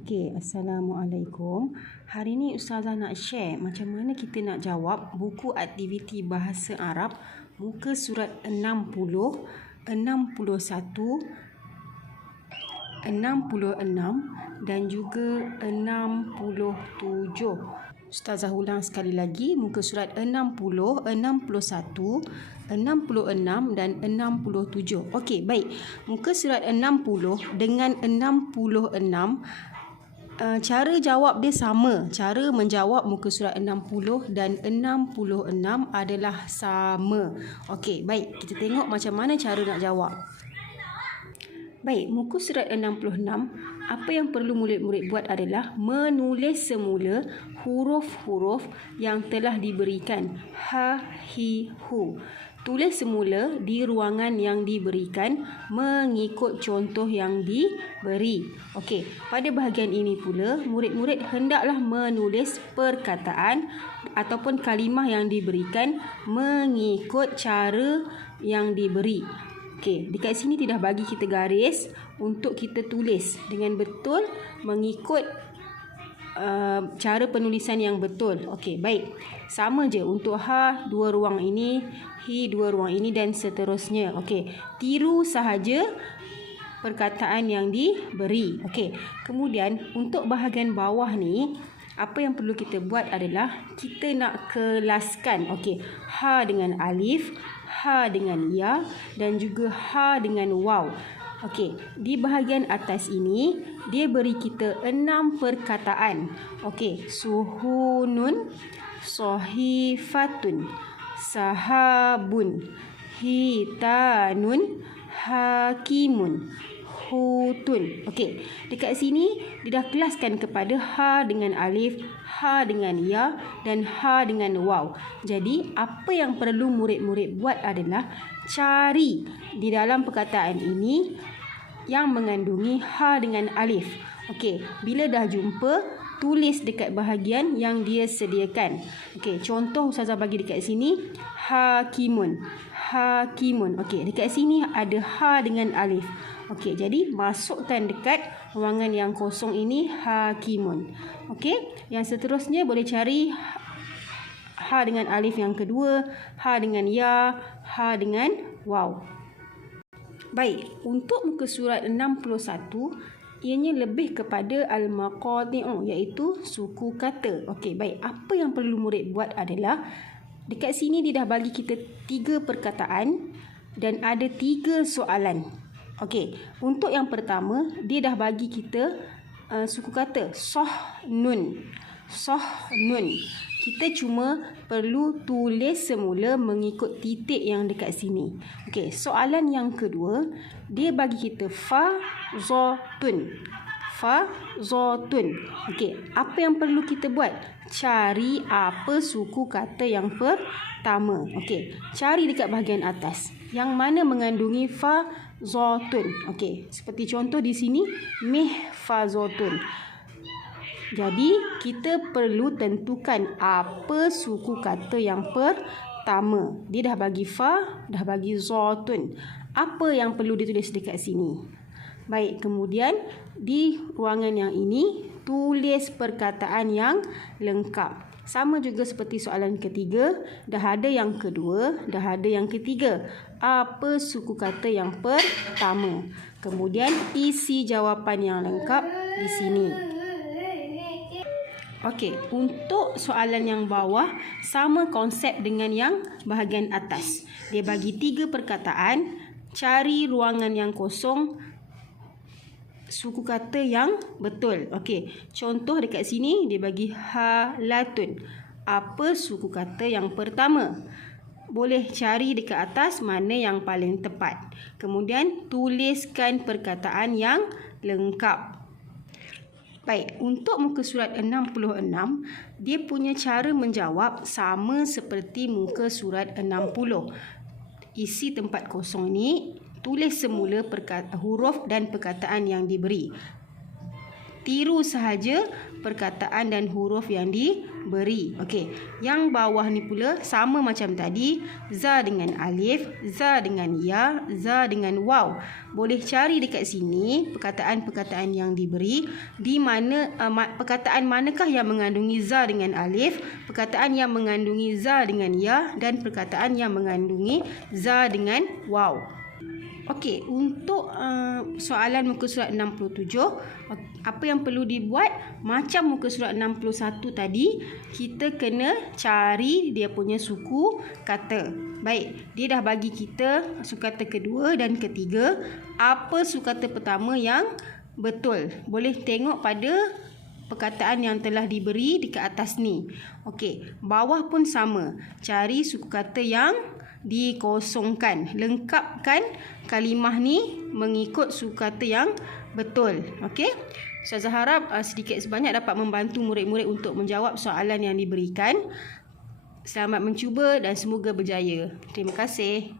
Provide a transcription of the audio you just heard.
Okey, Assalamualaikum. Hari ni Ustazah nak share macam mana kita nak jawab buku aktiviti bahasa Arab muka surat 60, 61, 66 dan juga 67. Ustazah ulang sekali lagi, muka surat 60, 61, 66 dan 67. Okey, baik. Muka surat 60 dengan 66, cara jawab dia sama. Cara menjawab muka surat 60 dan 66 adalah sama. Okey, baik. Kita tengok macam mana cara nak jawab. Baik, muka surat 66, apa yang perlu murid-murid buat adalah menulis semula huruf-huruf yang telah diberikan. Ha, hi, hu. Tulis semula di ruangan yang diberikan mengikut contoh yang diberi. Okey, pada bahagian ini pula, murid-murid hendaklah menulis perkataan ataupun kalimah yang diberikan mengikut cara yang diberi. Okey, dekat sini tidak bagi kita garis untuk kita tulis dengan betul mengikut cara penulisan yang betul. Okey, baik. Sama je untuk ha dua ruang ini, hi dua ruang ini dan seterusnya. Okey, tiru sahaja perkataan yang diberi. Okey, kemudian untuk bahagian bawah ni, apa yang perlu kita buat adalah kita nak kelaskan. Okey, ha dengan alif, ha dengan ya dan juga ha dengan waw. Okey, di bahagian atas ini dia beri kita 6 perkataan. Okey, suhunun, sohifatun, sahabun, hitanun, hakimun, hutun. Okey, dekat sini dia dah kelaskan kepada ha dengan alif, ha dengan ya dan ha dengan waw. Jadi, apa yang perlu murid-murid buat adalah cari di dalam perkataan ini yang mengandungi ha dengan alif. Okey, bila dah jumpa, tulis dekat bahagian yang dia sediakan. Okey, contoh Ustazah bagi dekat sini, hakimun, hakimun. Okey, dekat sini ada ha dengan alif. Okey, jadi masukkan dekat ruangan yang kosong ini hakimun. Okey, yang seterusnya boleh cari ha dengan alif yang kedua, ha dengan ya, ha dengan waw. Baik, untuk muka surat 61, ianya lebih kepada al-maqati'u, iaitu suku kata. Okey, baik. Apa yang perlu murid buat adalah dekat sini dia dah bagi kita 3 perkataan dan ada 3 soalan. Okey, untuk yang pertama, dia dah bagi kita suku kata soh nun. Soh nun. Kita cuma perlu tulis semula mengikut titik yang dekat sini. Okey, soalan yang kedua, dia bagi kita fa zotun. Fa zotun. Okey, apa yang perlu kita buat? Cari apa suku kata yang pertama. Okey, cari dekat bahagian atas yang mana mengandungi fa zotun. Okey, seperti contoh di sini, mihfazotun. Jadi, kita perlu tentukan apa suku kata yang pertama. Dia dah bagi fa, dah bagi zotun. Apa yang perlu ditulis dekat sini? Baik, kemudian di ruangan yang ini, tulis perkataan yang lengkap. Sama juga seperti soalan ketiga, dah ada yang kedua, dah ada yang ketiga. Apa suku kata yang pertama? Kemudian isi jawapan yang lengkap di sini. Okey, untuk soalan yang bawah sama konsep dengan yang bahagian atas. Dia bagi 3 perkataan, cari ruangan yang kosong, suku kata yang betul. Okey, contoh dekat sini dia bagi halatun. Apa suku kata yang pertama? Boleh cari dekat atas mana yang paling tepat. Kemudian tuliskan perkataan yang lengkap. Baik, untuk muka surat 66, dia punya cara menjawab sama seperti muka surat 60. Isi tempat kosong ini, tulis semula huruf dan perkataan yang diberi. Tiru sahaja perkataan dan huruf yang diberi. Okey, yang bawah ni pula sama macam tadi. Za dengan alif, za dengan ya, za dengan waw. Boleh cari dekat sini perkataan-perkataan yang diberi, di mana perkataan manakah yang mengandungi za dengan alif, perkataan yang mengandungi za dengan ya, dan perkataan yang mengandungi za dengan waw. Okey, untuk soalan muka surat 67, apa yang perlu dibuat? Macam muka surat 61 tadi, kita kena cari dia punya suku kata. Baik, dia dah bagi kita suku kata kedua dan ketiga. Apa suku kata pertama yang betul? Boleh tengok pada perkataan yang telah diberi dekat atas ni. Okey, bawah pun sama. Cari suku kata yang dikosongkan. Lengkapkan kalimah ni mengikut suku kata yang betul. Okey. Ustazah harap sedikit sebanyak dapat membantu murid-murid untuk menjawab soalan yang diberikan. Selamat mencuba dan semoga berjaya. Terima kasih.